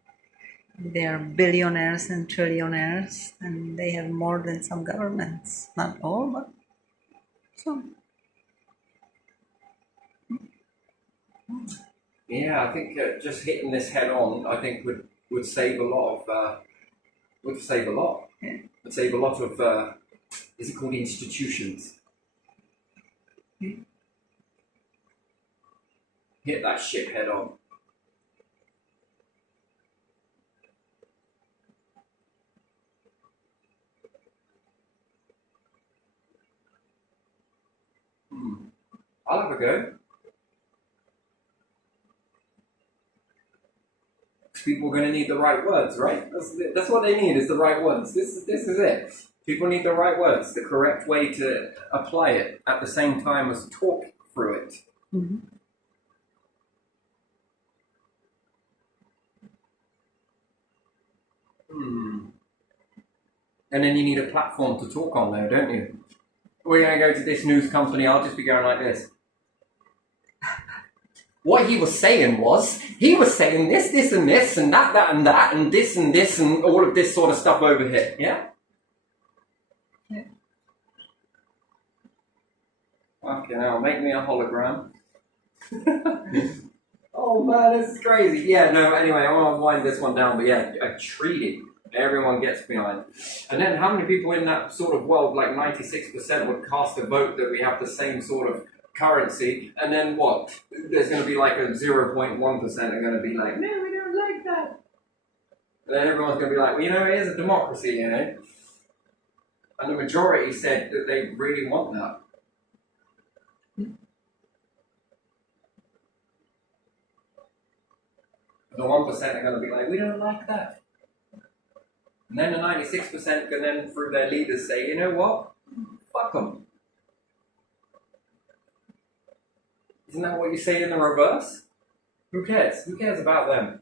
They are billionaires and trillionaires, and they have more than some governments. Not all, but some. Yeah, I think just hitting this head on, I think would save a lot of would save a lot. Yeah. Would save a lot of is it called institutions? Yeah. Hit that shit head on. I'll have a go. People are going to need the right words, right? That's what they need, is the right words. This is it. People need the right words, the correct way to apply it at the same time as talk through it. Mm-hmm. And then you need a platform to talk on there, don't you? We're going to go to this news company, I'll just be going like this. What he was saying this, this and this, and that and that, and this and all of this sort of stuff over here, yeah? Yeah. Okay, now make me a hologram. Oh man, this is crazy. Yeah, no, anyway, I want to wind this one down, but yeah, a treaty everyone gets behind. And then how many people in that sort of world, like 96% would cast a vote that we have the same sort of currency, and then what? There's going to be like a 0.1% are going to be like, no, we don't like that. And then everyone's going to be like, well, you know, it is a democracy, you know? And the majority said that they really want that. The 1% are going to be like, we don't like that. And then the 96% can then, through their leaders, say, you know what? Fuck them. Isn't that what you say in the reverse? Who cares? Who cares about them?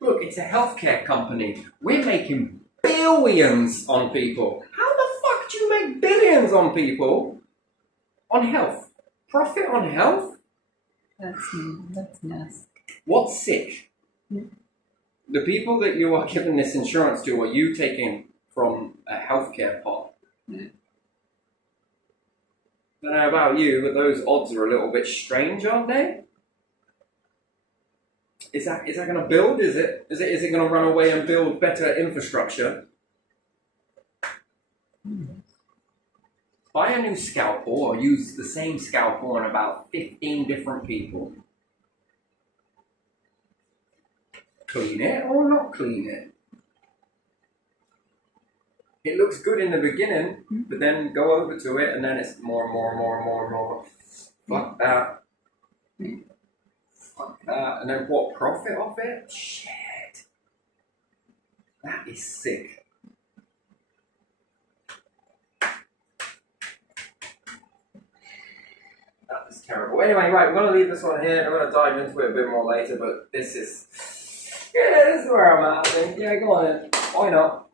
Look, it's a healthcare company. We're making billions on people. How the fuck do you make billions on people? On health? Profit on health? That's nasty. What's sick? The people that you are giving this insurance to, are you taking from a healthcare pot? I don't know about you, but those odds are a little bit strange, aren't they? Is that going to build? Is it going to run away and build better infrastructure? Buy a new scalpel or use the same scalpel on about 15 different people. Clean it or not clean it. It looks good in the beginning, but then go over to it and then it's more and more and more and more and more. Fuck that. Fuck that. And then what profit of it? Shit. That is sick. That is terrible. Anyway, right, we're going to leave this one here. I'm going to dive into it a bit more later, but this is where I'm at, I think. Yeah, go on then. Why not?